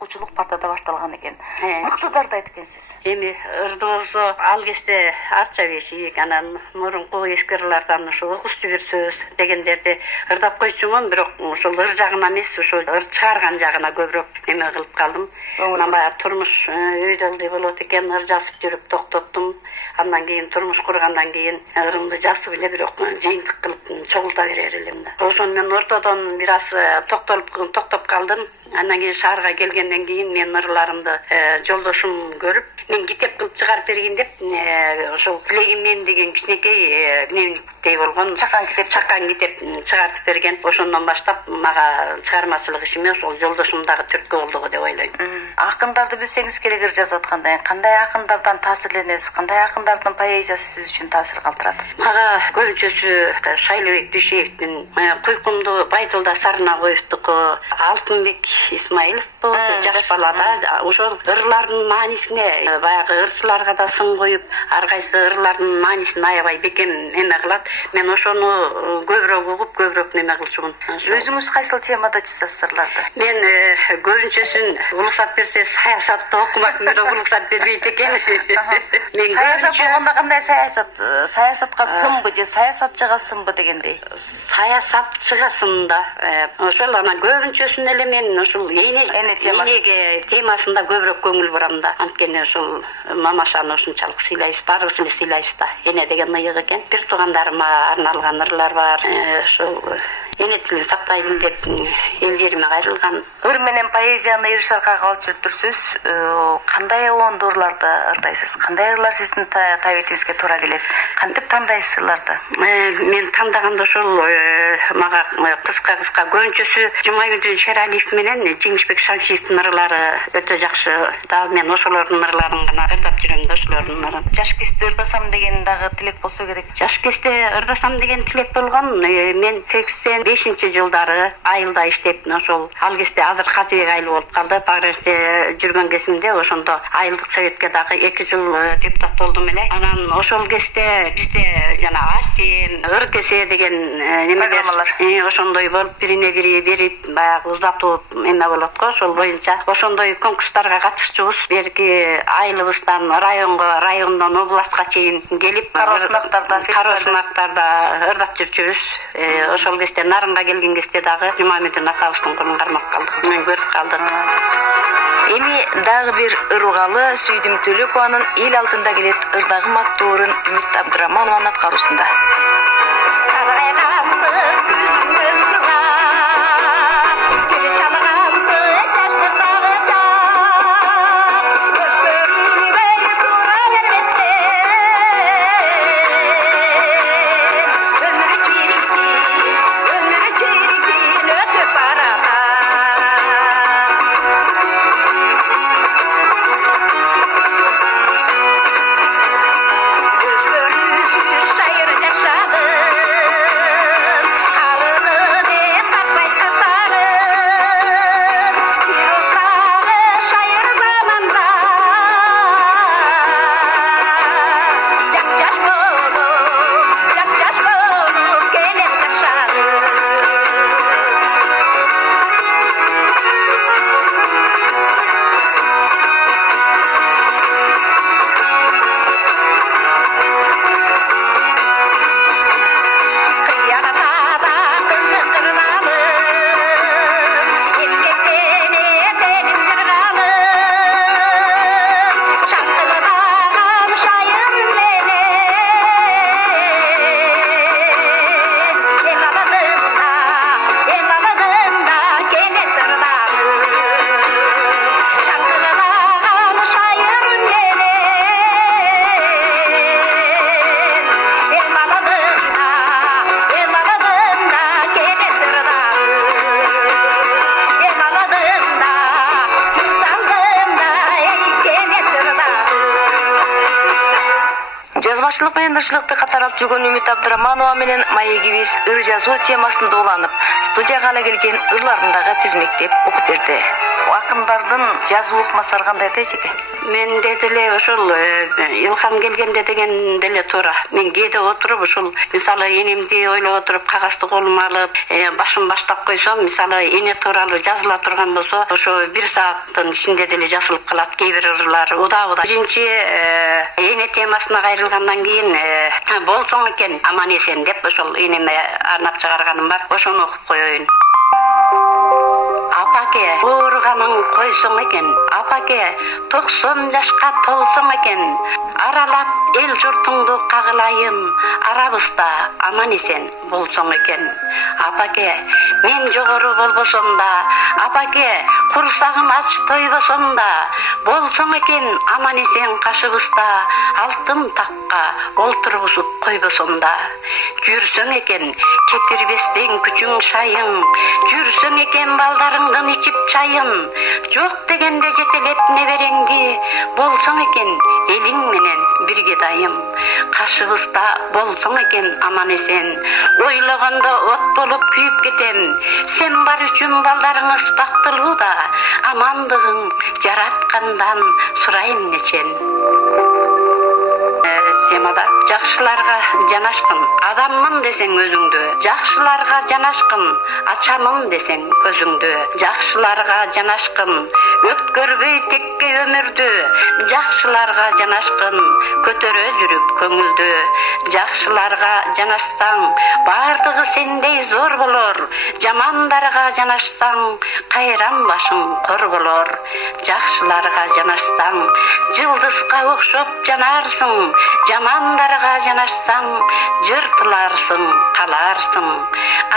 окуучулук партада башталган экен. Мыктыдарды айтып экенсиз. Эми ырды болсо ал кезде арча бешик, анан мурунку эски ырлардан ошо окусчу бир сөз дегендерди ырдап койчумун, бирок ошол ыр жагына эмес, ошо ыр чыгарган жагына көбүрөөк эме кылып калдым. Анан баягы турмуш үйдө ылдый болот экен, ыр жазып жүрүп токтоттум. Андан кийин турмуш кургандан кийин ырымды жазып эле бирок жыйынтык кылып чогулта берер элем да. Ошону мен ортодон бир аз токтоп калдым. Андан кийин шаарга келгенден кийин мен ырларымды жолдошум көрүп, мен китеп кылып чыгарып бергин деп, ошол тилегим мен деген кичинекей дневниктей болгон чакан китеп чыгартып берген. Ошондон баштап мага чыгармачылык ишиме ошол жолдошум дагы түрткү болду го деп ойлойм. Акындарды билсеңиз керек ыр жазып аткандай, кандай акындардан таасирленесиз? Кандай акындардын поэзиясы сиз үчүн таасир калтырат? Мага көбүнчөсү Шайлыбек Дүйшеевдин Куйкумду Байтылда сарына коюптуку, Алтынбек Исмаилов жаш балада ошол ырлардын маанисине баягы ырчыларга да сын коюп, ар кайсы ырлардын маанисин аябай бекем эме кылат. Мен ошону көбүрөөк угуп, көбүрөөк неме кылчумун. Өзүңүз кайсыл темада жазасыз ырларды? Мен көбүнчөсүн уруксат берсе саясатты окумак, бирок уруксат бербейт экен. Мен саясат болгондо кандай саясат? Саясатка сынбы же саясатчыга сынбы дегендей? Саясатчыга сын да. Ошол анан көбүнчөсүн эле мен ошол энеге темасында көбүрөөк көңүл бурам да. Анткени ошол мамашаны ушунчалык сыйлайбыз, баарыбыз эле сыйлайбыз да. Эне деген ыйык экен. Бир туугандарыма арналган ырлар бар. Ошол эне тилин сактайбын деп эл жериме кайрылган. Ыр менен поэзияны эр шаркага алып жүрүп турсуз, кандай оонду ырларды ырдайсыз? Кандай ырлар сиздин табитиңизге туура келет? Кантип тандайсыз ырларды? Мен тандаганда ошол мага кыска көбүнчөсү Жумагүлдүн Шералиев менен Жеңишбек Шамшиевдин ырлары өтө жакшы. Дагы мен ошолордун ырларын гана ырдап жүрөм да, ошолордун ырын. Жаш кезде ырдасам деген дагы тилек болсо керек. Жаш кезде ырдасам деген тилек болгон. Мен 85-жылдары айылда иштеп, ошол ал кезде азыр Казыбек айылы болуп калды. Багырыште жүргөн кезимде ошондо айылдык советке дагы 2 жыл депутат болдум эле. Анан ошол кезде бизде жана Асем, Ыркесе деген немелер ошондой болуп, бирине бири берип, баягы узатуу эме болот го. Ошол боюнча ошондой конкурстарга катышчубуз. Берки айылыбыздан райондон областка чейин келип, кароосунактарда ырдап жүрчүбүз. Ошол кезде Нарынга келген кезде дагы Жумамедин атабыздын колун кармап калдык. Мен көрүп калдым. Эми дагы бир ыр угалы Сүйдүм Төлөкованын эл алдында келет ырдагы аттуу ырын Үмүт Абдыраманованын аткаруусунда. Жазмачылык менен ырчылыкты катар алып жүргөн Үмүт Абдыраманова менен маегибиз ыр жазуу темасында уланып, студияга ала келген ырларын дагы тизмектеп окуп берди. Акында балдардын жазуу ыкмасары кандай да эжеке? Менде деле ошол илхам келгенде деген деле туура. Мен кээде отуруп ушул мисалы энемди ойлоп отуруп кагазды колума алып, башын баштап койсом, мисалы эне тууралуу жазыла турган болсо, ошо 1 сааттын ичинде деле жазылып калат. Кээ бир ырлар удаа. Биринчи эне темасына кайрылгандан кийин болсоң экен аман эсен деп ошол энеме арнап чыгарганым бар. Ошону окуп коеюн. Апаке, ооруганың койсоң экен, апаке, 90 жашка толсоң экен, аралап эл журтуңду кагылайын, арабызда аман эсен болсоң экен. Апаке, мен жогору болбосом да, апаке, курсагым ач тойбосом да, болсоң экен аман эсен кашыбызда, алтын такка олтургузуп койбосом да. Жүрсөң экен кетирбестен күчүң шайың, жүрсөң экен балдарыңдын ичип чайын, жок дегенде жетелеп небереңди, болсоң экен элиң менен бирге дайым. Кашыбызда болсоң экен аман эсен, ойлогондо от болуп күйүп кетем. Сен бар үчүн балдарыңыз бактылуу да, амандыгың жараткандан сурайм нечен. Темада жакшыларга жанашкын, адаммын десең өзүңдү, жакшыларга жанашкын, ачамын десең көзүңдү, жакшыларга жанашкын, өткөрбөй текке өмүрдү, жакшыларга жанашкын, көтөрө жүрүп көңүлдү, жакшыларга жанашсаң, бардыгы сендей зор болор, жамандарга жанашсаң, кайран башың кор болор, жакшыларга жанашсаң, жылдызга окшоп жанарсың, жамандарга жанашсаң, жыртыларсың, каларсың.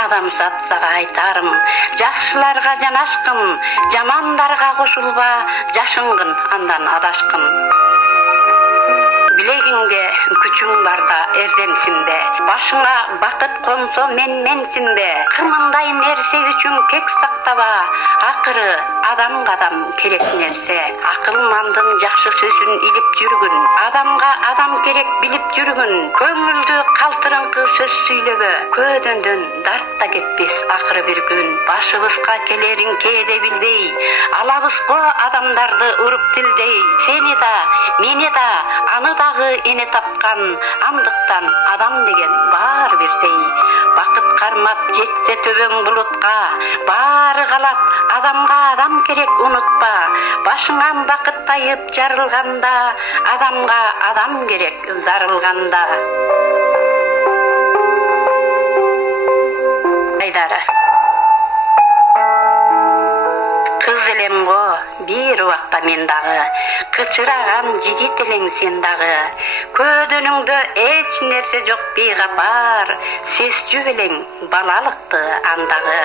Адамзат сага айтарым, жакшыларга жанашкын, жамандарга кошулба, жашынгын андан адашкын. Билегиңде күчүң барда эрдемсинбе, башыңа бакыт консо менсинбе, кымындай нерсе үчүн кек сактаба, акыры адамга адам керек нерсе. Акылмандын жакшы сөзүн илип жүргүн, адамга адам керек билип жүргүн, көңүлдү калтырыңкы сөз сүйлөбө, көөдөндөн дарт да кетпес акыры бир күн. Башыбызга келерин кээде билбей, алабыз го адамдарды уруп тилдей, сени да, мени да, аны дагы эне тапкан, андыктан адам деген баары бирдей. Бакыт кармап жетсе төбөң булутка, баары калат, адамга адам керек унутпа. Башыңан бакыт тайып жарылганда, адамга адам керек зарылганда. Айдары кыз элем го бир убакта мен дагы, кычыраган жигит элең сен дагы, көөдөнүңдө эч нерсе жок бейгапар, сезчү элең балалыкты андагы.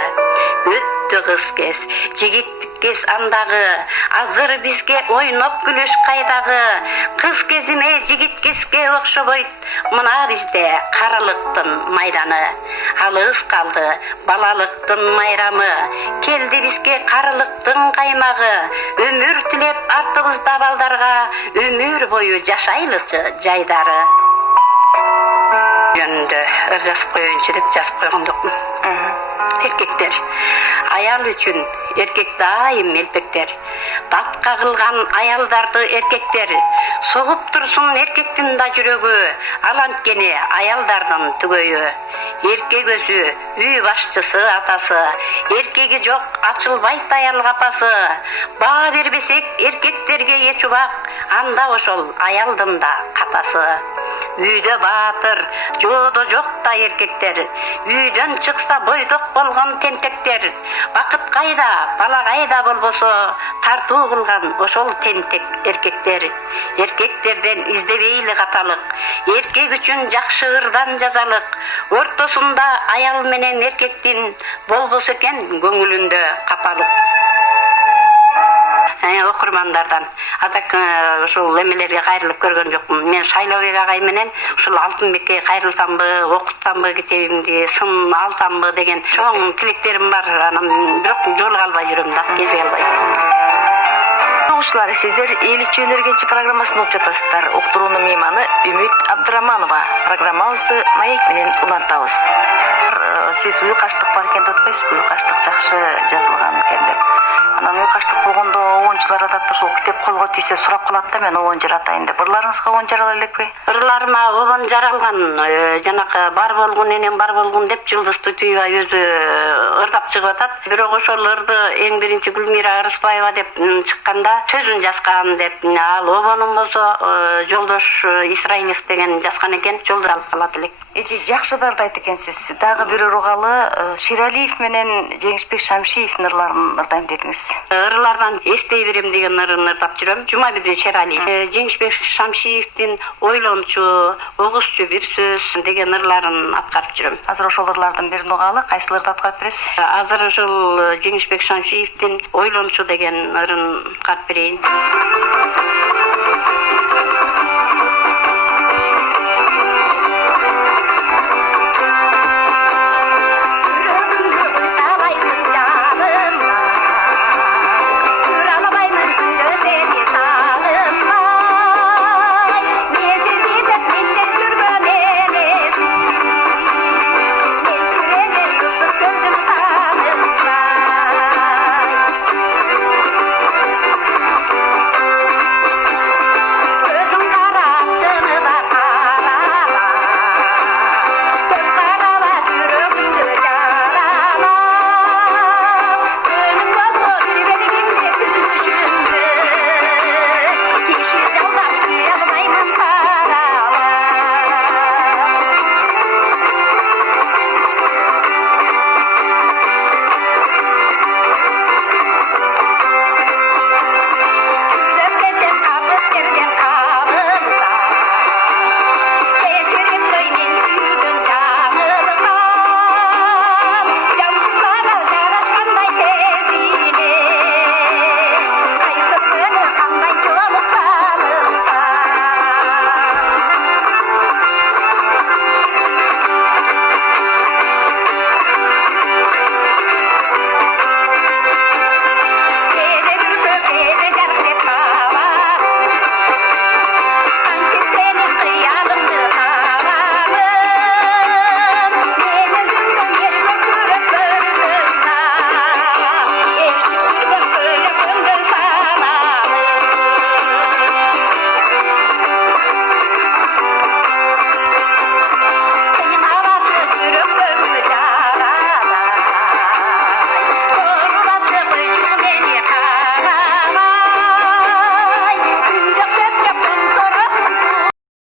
Өттү кыз кез, жигиттик кез андагы, азыр бизге ойноп күлүш кайдагы, кыз кезиме жигит кезге окшобойт, мына бизде карылыктын майданы. Алыс калды балалыктын майрамы, келди бизге карылыктын каймагы, өмүр тилеп артыбызда балдарга, өмүр бою жашайлычы жайдары. Жөнүндө ыр жазып коеюнчу деп жазып койгон жокмун. Эркектер аял үчүн эркек дайым элпектер, дат кагылган аялдарды эркектер, согуп турсун эркектин да жүрөгү, ал анткени аялдардын түгөйү. Эркек өзү үй башчысы атасы, эркеги жок ачылбайт аял капасы. Баа бербесек эркектерге эч убак, анда ошол аялдын да катасы. Үйдө баатыр, жоодо жок да эркектер, үйдөн чыкса бойдок болгон тентектер. Бакыт кайда, бала кайда болбосо, тартуу кылган ошол тентек эркектер. Эркектерден издебейли каталык, эркек үчүн жакшы ырдан жазалык. Ортосунда аял менен эркектин болбосо экен көңүлүндө капалык. Окурмандардан атак ушул эмелерге кайрылып көргөн жокмун. Мен Шайлообек агай менен ушул Алтынбекке кайрылсамбы, окутсамбы китебимди, сын алсамбы деген чоң тилектерим бар. Анан бирок жолуга албай жүрөм да, кезе албай. Окуучулар, сиздер эл ичи өнөргенчи программасын угуп жатасыздар. Уктуруунун мейманы Үмүт Абдыраманова. Программабызды маек менен улантабыз. Сиз уюкаштык бар экен деп атпайсызбы? Уюкаштык жакшы жазылган экен деп. Анан уюкаштык болгондо баратат, ошол китеп колго тийсе сурап калат да, мен обон жар атайын деп. Ырларыңызга обон жарала элекпи? Ырларыма обон жаралган, жанакы бар болгун энем бар болгун деп Жылдыз Тутуева өзү ырдап чыгып атат. Бирок ошол ырды эң биринчи Гүлмира Арыспаева деп чыкканда сөзүн жазган деп, ал обонун болсо Жолдош Исраилов деген жазган экен, жолдо алып калат элек. Эже жакшы да ырдайт экенсиз. Дагы бир ургалы Шералиев менен Жеңишбек Шамшиевдин ырларын ырдайм дедиңиз. Ырлардан эстей берем деген ырын ырдап жүрөм. Жумабүдүн Шералиев, Жеңишбек Шамшиевдин ойломчу, огузчу бир сөз деген ырларын аткарып жүрөм. Азыр ошол ырлардын бирин угалы, кайсыларды аткарып бересиз? Азыр ушул Жеңишбек Шамшиевдин ойломчу деген ырын аткарып берейин.